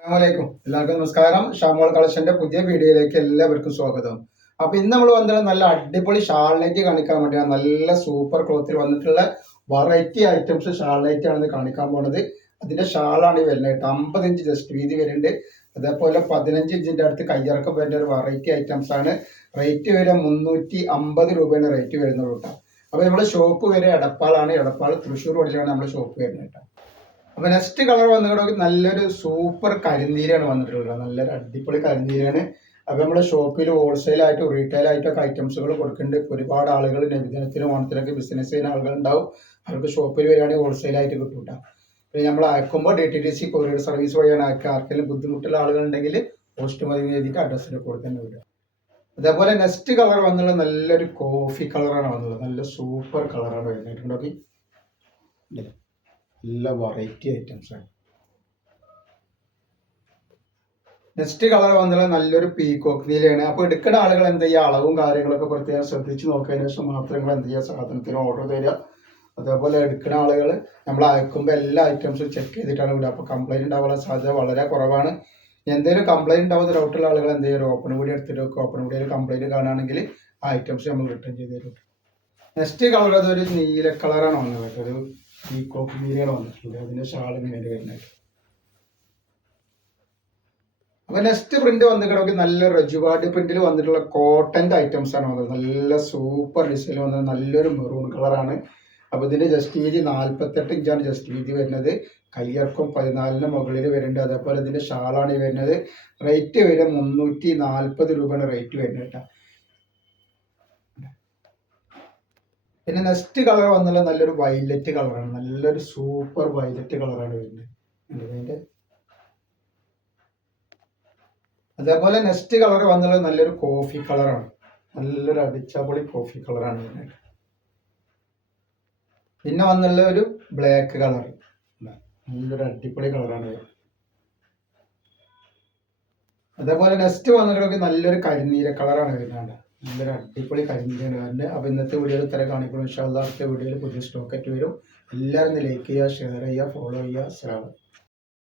അസ്സലാമലൈക്കും. എല്ലാവർക്കും നമസ്കാരം. ഷാമോൾ കളക്ഷന്റെ പുതിയ വീഡിയോയിലേക്ക് എല്ലാവർക്കും സ്വാഗതം. അപ്പൊ ഇന്ന് നമ്മൾ വന്നത് നല്ല അടിപൊളി ഷാൾനൈറ്റ് കാണിക്കാൻ വേണ്ടിയാണ്. നല്ല സൂപ്പർ ക്ലോത്തിൽ വന്നിട്ടുള്ള വെറൈറ്റി ഐറ്റംസ് ഷാൾനൈറ്റ് ആണ് കാണിക്കാൻ പോണത്. അതിന്റെ ഷാളാണ് ഈ വരുന്നത്. 50 ഇഞ്ച് ജസ്റ്റ് വീതി വരുന്നുണ്ട്. അതേപോലെ 15 ഇഞ്ചിന്റെ അടുത്ത് കയ്യിറക്കം വരുന്ന ഒരു വെറൈറ്റി ഐറ്റംസ് ആണ്. റേറ്റ് വരെ 350 രൂപയാണ് റേറ്റ് വരുന്നത് കേട്ടോ. അപ്പൊ നമ്മുടെ ഷോപ്പ് വരെ എടപ്പാളാണ്. എടപ്പാൾ തൃശ്ശൂർ റോഡിലാണ് നമ്മുടെ ഷോപ്പ് വരുന്നത് കേട്ടോ. അപ്പൊ നെക്സ്റ്റ് കളർ വന്നിട്ട് നല്ലൊരു സൂപ്പർ കരിനീരാണ് വന്നിട്ടുള്ളത്. നല്ലൊരു അടിപൊളി കരിനീരാണ്. അപ്പൊ നമ്മുടെ ഷോപ്പിൽ ഹോൾസെയിൽ ആയിട്ടും റീറ്റെയിൽ ആയിട്ടൊക്കെ ഐറ്റംസുകൾ കൊടുക്കുന്നുണ്ട്. ഒരുപാട് ആളുകൾ നബിദിനത്തിനും ഓണത്തിനൊക്കെ ബിസിനസ് ചെയ്യുന്ന ആളുകൾ ഉണ്ടാവും. അവർക്ക് ഷോപ്പിൽ വരികയാണെങ്കിൽ ഹോൾസെയിൽ ആയിട്ട് കിട്ടും കേട്ടോ. പിന്നെ നമ്മൾ അയക്കുമ്പോൾ DTDC കൊറിയർ സർവീസ് വഴിയാണ് അയക്കുക. ആർക്കെങ്കിലും ബുദ്ധിമുട്ടുള്ള ആളുകൾ ഉണ്ടെങ്കിൽ പോസ്റ്റ് മതി എഴുതിയിട്ട് അഡ്രസ്സിൽ കൊടുത്തന്നെ വിടുക. അതേപോലെ നെക്സ്റ്റ് കളർ വന്നുള്ള നല്ലൊരു കോഫി കളറാണ് വന്നത്. നല്ല സൂപ്പർ കളറാണ് വരുന്നത്. നല്ല വെറൈറ്റി ഐറ്റംസ് ആണ്. നെക്സ്റ്റ് കളർ വന്നാൽ നല്ലൊരു പീകോക്ക് നീലയാണ്. അപ്പൊ എടുക്കുന്ന ആളുകൾ എന്ത് ചെയ്യുക, അളവും കാര്യങ്ങളൊക്കെ പ്രത്യേകം ശ്രദ്ധിച്ച് നോക്കിയതിനു ശേഷം മാത്രം എന്ത് ചെയ്യുക, സാധനത്തിന് ഓർഡർ തരിക. അതേപോലെ എടുക്കുന്ന ആളുകൾ നമ്മൾ അയക്കുമ്പോൾ എല്ലാ ഐറ്റംസും ചെക്ക് ചെയ്തിട്ടാണ് വിടുക. അപ്പോൾ കംപ്ലൈൻറ്റ് ഉണ്ടാവാനുള്ള സാധ്യത വളരെ കുറവാണ്. എന്തെങ്കിലും കംപ്ലൈൻറ്റ് ഉണ്ടാവുന്ന ഡൗട്ടുള്ള ആളുകൾ എന്ത് ചെയ്യും, ഓപ്പൺ വീഡിയോ എടുത്തിട്ട് വെക്കും. ഓപ്പൺ വീഡിയോയിൽ കംപ്ലൈൻറ്റ് കാണുകയാണെങ്കിൽ ആ ഐറ്റംസ് നമ്മൾ റിട്ടേൺ ചെയ്ത് തരും. നെക്സ്റ്റ് കളർ അതൊരു നീല കളറാണ് വന്നത്. ഒരു പീകോക്ക് നീലയാണ് വന്നിട്ടുണ്ട്. അതിന്റെ ഷാൾ ഇങ്ങനെ വരുന്നത്. അപ്പൊ നെക്സ്റ്റ് പ്രിന്റ് വന്നിട്ട് നല്ല റജുവാഡ് പ്രിന്റിൽ വന്നിട്ടുള്ള കോട്ടന്റെ ഐറ്റംസ് ആണ് വന്നത്. നല്ല സൂപ്പർ ഡിസൈൻ വന്നത്. നല്ലൊരു മെറൂൺ കളറാണ്. അപ്പൊ ഇതിന്റെ ജസ്റ്റ് വീതി 48 ഇഞ്ചാണ് ജസ്റ്റ് വീതി വരുന്നത്. കയ്യിറക്കം 14 മുകളിൽ വരുന്നുണ്ട്. അതേപോലെ ഇതിന്റെ ഷാളാണ് വരുന്നത്. റേറ്റ് വരെ 340 രൂപയാണ് റേറ്റ് വരുന്നത് കേട്ടോ. പിന്നെ നെക്സ്റ്റ് കളർ വന്നുള്ള നല്ലൊരു വയലറ്റ് കളറാണ്. നല്ലൊരു സൂപ്പർ വയലറ്റ് കളറാണ് വരുന്നത്. അതേപോലെ നെക്സ്റ്റ് കളർ വന്നുള്ളത് നല്ലൊരു കോഫി കളറാണ്. നല്ലൊരു അടിച്ചപൊളി കോഫി കളറാണ് വരുന്നത്. പിന്നെ വന്നുള്ള ഒരു ബ്ലാക്ക് കളർ. നല്ലൊരു അടിപൊളി കളറാണ്. അതേപോലെ നെക്സ്റ്റ് വന്നിട്ട് നല്ലൊരു കരിനീല കളറാണ് വരുന്നത്. നല്ലൊരു അടിപൊളി കരിനീലാണ് വരുന്നത്. അപ്പോൾ ഇന്നത്തെ വീഡിയോയിൽ ഇത്ര കാണിക്കണം. ഇൻഷാ അല്ലാഹ് അടുത്ത വീഡിയോയിൽ പുതിയ സ്റ്റോക്ക് ആയിട്ട് വരും. എല്ലാവരും ലൈക്ക് ചെയ്യുക, ഷെയർ ചെയ്യുക, ഫോളോ ചെയ്യുക. അസ്സലാമു അലൈക്കും.